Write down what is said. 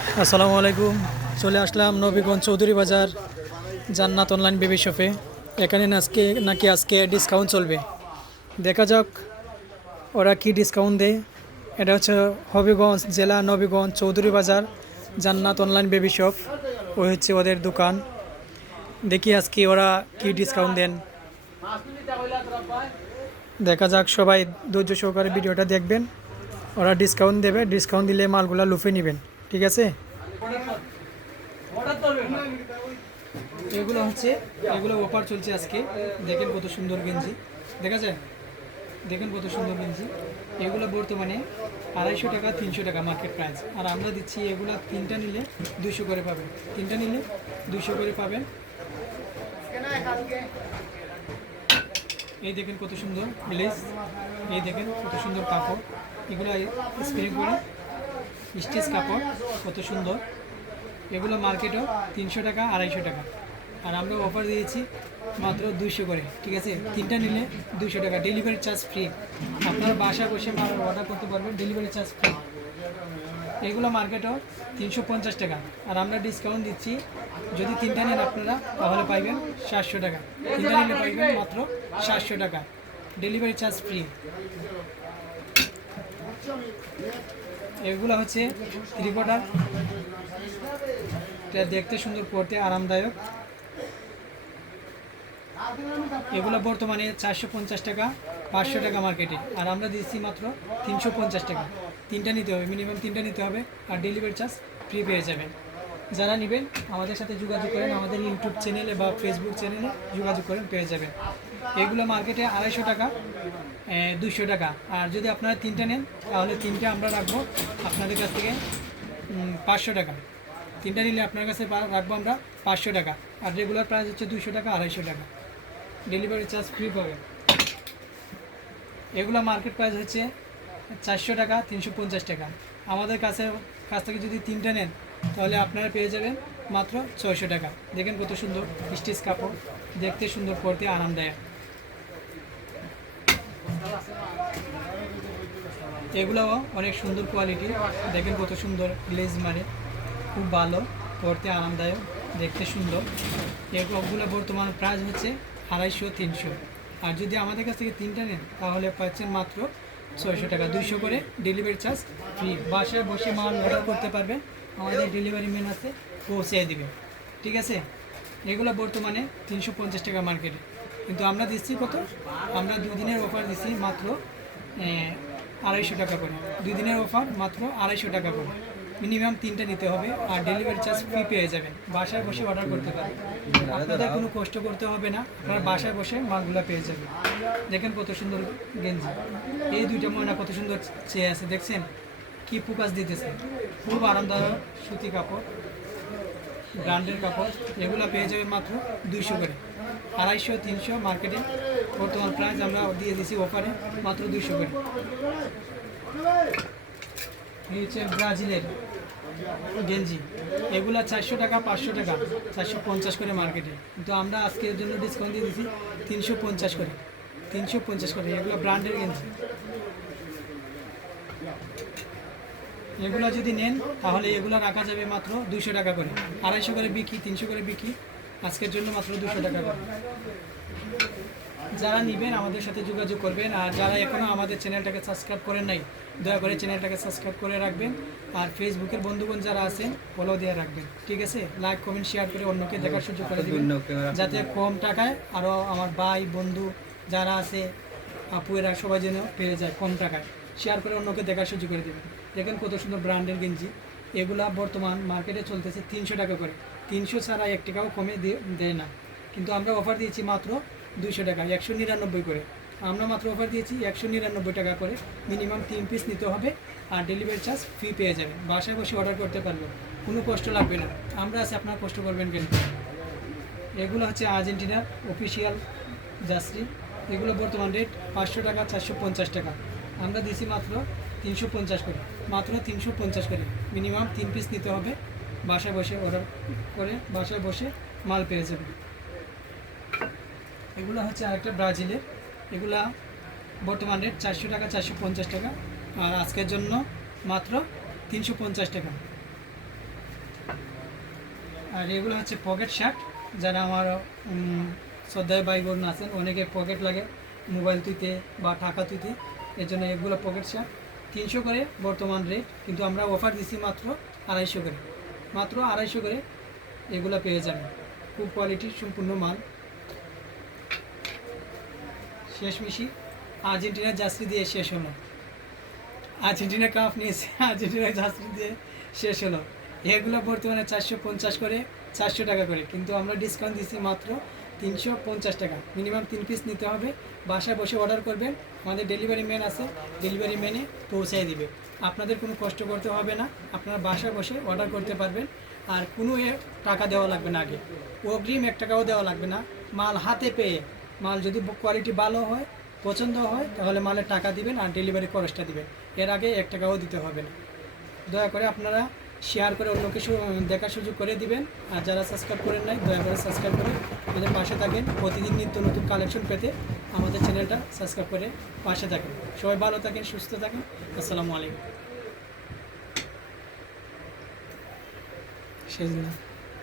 আসসালামু আলাইকুম। চলে আসলাম নবীগঞ্জ চৌধুরী বাজার জান্নাত অনলাইন বেবি শপে। এখানে আজকে ডিসকাউন্ট চলবে। দেখা যাক ওরা কি ডিসকাউন্ট দেয়। এটা হচ্ছে হবিগঞ্জ জেলা নবীগঞ্জ চৌধুরী বাজার জান্নাত অনলাইন বেবি শপ। ওই হচ্ছে ওদের দোকান। দেখি আজকে ওরা কি ডিসকাউন্ট দেন। দেখা যাক, সবাই ধৈর্য সহকারে ভিডিওটা দেখবেন। ওরা ডিসকাউন্ট দেবে, ডিসকাউন্ট দিলে মালগুলা লুফে নেবেন। ঠিক আছে। এগুলো অফার চলছে আজকে। দেখেন কত সুন্দর গেঞ্জি, দেখা যায়? দেখেন কত সুন্দর গেঞ্জি। এগুলো বর্তমানে 250 টাকা 300 টাকা মার্কেট প্রাইস, আর আমরা দিচ্ছি এগুলা তিনটা নিলে 200 করে পাবেন। তিনটা নিলে 200 করে পাবেন। এই দেখেন কত সুন্দর লেস, এই দেখেন কত সুন্দর কাপড়। এগুলো স্প্রে করে স্টিচ কাপড়, কত সুন্দর। এগুলো মার্কেটও 300 টাকা 250 টাকা, আর আমরা অফার দিয়েছি মাত্র 200 করে। ঠিক আছে, তিনটা নিলে 200 টাকা, ডেলিভারি চার্জ ফ্রি। আপনারা বাসায় বসে মাল অর্ডার করতে পারবেন, ডেলিভারি চার্জ ফ্রি। এগুলো মার্কেটও 350 টাকা, আর আমরা ডিসকাউন্ট দিচ্ছি। যদি তিনটা নেন আপনারা তাহলে পাইবেন 700 টাকা। তিনটা নিলে পাইবেন মাত্র 700 টাকা, ডেলিভারি চার্জ ফ্রি। এগুলো হচ্ছে ত্রিকোটার, এটা দেখতে সুন্দর, পড়তে আরামদায়ক। এগুলো বর্তমানে 450 টাকা 500 টাকা মার্কেটে, আর আমরা দিচ্ছি মাত্র 350 টাকা। তিনটা নিতে হবে, মিনিমাম তিনটা নিতে হবে, আর ডেলিভারি চার্জ ফ্রি পেয়ে যাবেন। যারা নেবেন আমাদের সাথে যোগাযোগ করেন, আমাদের ইউটিউব চ্যানেলে বা ফেসবুক চ্যানেলে যোগাযোগ করেন, পেয়ে যাবেন। এগুলো মার্কেটে 250 টাকা 200 টাকা, আর যদি আপনারা তিনটা নেন তাহলে তিনটা আমরা রাখবো আপনাদের কাছ থেকে 500 টাকা। তিনটা নিলে আপনার কাছে রাখবো আমরা 500 টাকা, আর রেগুলার প্রাইস হচ্ছে 200 টাকা 250 টাকা, ডেলিভারি চার্জ ফ্রি পাবেন। এগুলো মার্কেট প্রাইস হচ্ছে 400 টাকা 350 টাকা। আমাদের কাছ থেকে যদি তিনটা নেন তাহলে আপনারা পেয়ে যাবেন মাত্র 600 টাকা। দেখেন কত সুন্দর স্টিচ কাপড়, দেখতে সুন্দর, পড়তে আরামদায়ক। এগুলোও অনেক সুন্দর কোয়ালিটি, দেখেন কত সুন্দর লেজ মারে, খুব ভালো, পড়তে আরামদায়ক, দেখতে সুন্দর। এগুলো বর্তমান প্রাইস হচ্ছে 250-300, আর যদি আমাদের কাছ থেকে তিনটা নেন তাহলে পাচ্ছেন মাত্র 600 টাকা, 200 করে, ডেলিভারি চার্জ ফ্রি। বাসায় বসে মাল অর্ডার করতে পারবে, আমাদের ডেলিভারি ম্যান আছে, পৌঁছে দিবে। ঠিক আছে। এগুলো বর্তমানে 350 টাকা মার্কেটে, কিন্তু আমরা দিচ্ছি কত? আমরা 2 দিনের অফার দিচ্ছি মাত্র 250 টাকা করে। 2 দিনের অফার মাত্র 250 টাকা করে, মিনিমাম তিনটা নিতে হবে, আর ডেলিভারি চার্জ ফ্রি পেয়ে যাবেন। বাসায় বসে অর্ডার করতে পারবেন, আপনাদের কোনো কষ্ট করতে হবে না, আপনারা বাসায় বসে মালগুলো পেয়ে যাবেন। দেখেন কত সুন্দর গেঞ্জি, এই দুইটা ময়না কত সুন্দর চেয়ে আছে, দেখছেন কি ফোকাস দিতেছে, খুব আরামদায়ক সুতি কাপড়, ব্র্যান্ডের কাপড়। এগুলো পেয়ে যাবেন মাত্র 200 করে, 250-300 মার্কেটে। বর্তমান প্রাইস আমরা দিয়ে দিচ্ছি অফারে মাত্র 200 করে। এই হচ্ছে ব্রাজিলের গেঞ্জি, এগুলা 400 টাকা 500 টাকা 450 করে মার্কেটে, কিন্তু আমরা আজকের জন্য ডিসকাউন্ট দিয়ে দিচ্ছি 350 করে, 350 করে। এগুলো ব্র্যান্ডের গেঞ্জি। এগুলো যদি নেন তাহলে এগুলো রাখা যাবে মাত্র 200 টাকা করে, 250 করে বিক্রি, 300 করে বিক্রি, আজকের জন্য মাত্র 200 টাকা করে। যারা নেবেন আমাদের সাথে যোগাযোগ করবেন, আর যারা এখনও আমাদের চ্যানেলটাকে সাবস্ক্রাইব করেন নাই দয়া করে চ্যানেলটাকে সাবস্ক্রাইব করে রাখবেন, আর ফেসবুকের বন্ধুগণ যারা আছেন ফলো দিয়ে রাখবেন। ঠিক আছে, লাইক কমেন্ট শেয়ার করে অন্যকে দেখার সুযোগ করে দেবেন, যাতে কম টাকায় আরও আমার ভাই বন্ধু যারা আছে আপুয়েরা সবাই যেন পেয়ে যায় কম টাকায়। শেয়ার করে অন্যকে দেখার সুযোগ করে দেবেন। দেখেন কত সুন্দর ব্র্যান্ডের গেঞ্জি, এগুলা বর্তমান মার্কেটে চলতেছে 300 টাকা করে, 300 ছাড়া 1 টাকাও কমে দেয় না, কিন্তু আমরা অফার দিয়েছি মাত্র 200 টাকা, 199 করে। আমরা মাত্র অফার দিয়েছি 199 টাকা করে, মিনিমাম 3 পিস নিতে হবে, আর ডেলিভারি চার্জ ফ্রি পেয়ে যাবেন। বাসায় বসে অর্ডার করতে পারবেন, কোনো কষ্ট লাগবে না। আমরা আছি, আপনার কষ্ট করবেন কেন? এগুলো হচ্ছে আর্জেন্টিনার অফিসিয়াল জার্সি, এগুলো বর্তমান রেট 500 টাকা 450 টাকা, আমরা দিয়েছি মাত্র 350 করে, মাত্র 350 করে, মিনিমাম 3 পিস নিতে হবে। বাসায় বসে অর্ডার করে বাসায় বসে মাল পেয়ে যাবে। এগুলো হচ্ছে আরেকটা ব্রাজিলের, এগুলা বর্তমান রেট 400 টাকা 450 টাকা, আর আজকের জন্য মাত্র 350 টাকা। আর এগুলো হচ্ছে পকেট শার্ট, যারা আমার শ্রদ্ধায় ভাই বোন আছেন, অনেকে পকেট লাগে মোবাইল তুইতে বা টাকা তুইতে, এর জন্য এগুলো পকেট শার্ট 300 করে বর্তমান রেট, কিন্তু আমরা অফার দিচ্ছি মাত্র 250 করে, মাত্র 250 করে এগুলো পেয়ে যাবেন। খুব কোয়ালিটির সম্পূর্ণ মাল। শেষমেশি আর্জেন্টিনার জার্সি দিয়ে শেষ হলো, আর্জেন্টিনা কাপ নিয়েছে, আর্জেন্টিনার জার্সি দিয়ে শেষ হলো। এগুলো বর্তমানে 450 করে, 400 টাকা করে, কিন্তু আমরা ডিসকাউন্ট দিচ্ছি মাত্র 350 টাকা। মিনিমাম 3 পিস নিতে হবে, বাসায় বসে অর্ডার করবেন, আমাদের ডেলিভারি ম্যান আছে, ডেলিভারি ম্যানে পৌঁছায় দিবে। আপনাদের কোনো কষ্ট করতে হবে না, আপনারা বাসায় বসে অর্ডার করতে পারবেন। আর কোনো টাকা দেওয়া লাগবে না, আগে অগ্রিম 1 টাকাও দেওয়া লাগবে না। মাল হাতে পেয়ে, মাল যদি কোয়ালিটি ভালো হয়, পছন্দ হয়, তাহলে মালের টাকা দিবেন আর ডেলিভারি খরচটা দিবেন, এর আগে 1 টাকাও দিতে হবে না। দয়া করে আপনারা শেয়ার করে অন্যকে দেখার সুযোগ করে দিবেন। আর যারা সাবস্ক্রাইব করেন নাই, দয়া করে সাবস্ক্রাইব করে আমাদের পাশে থাকেন। প্রতিদিন নিত্য নতুন কালেকশন পেতে আমাদের চ্যানেলটা সাবস্ক্রাইব করে পাশে থাকেন। সবাই ভালো থাকেন, সুস্থ থাকেন। আসসালামু আলাইকুম। শেষ দিন।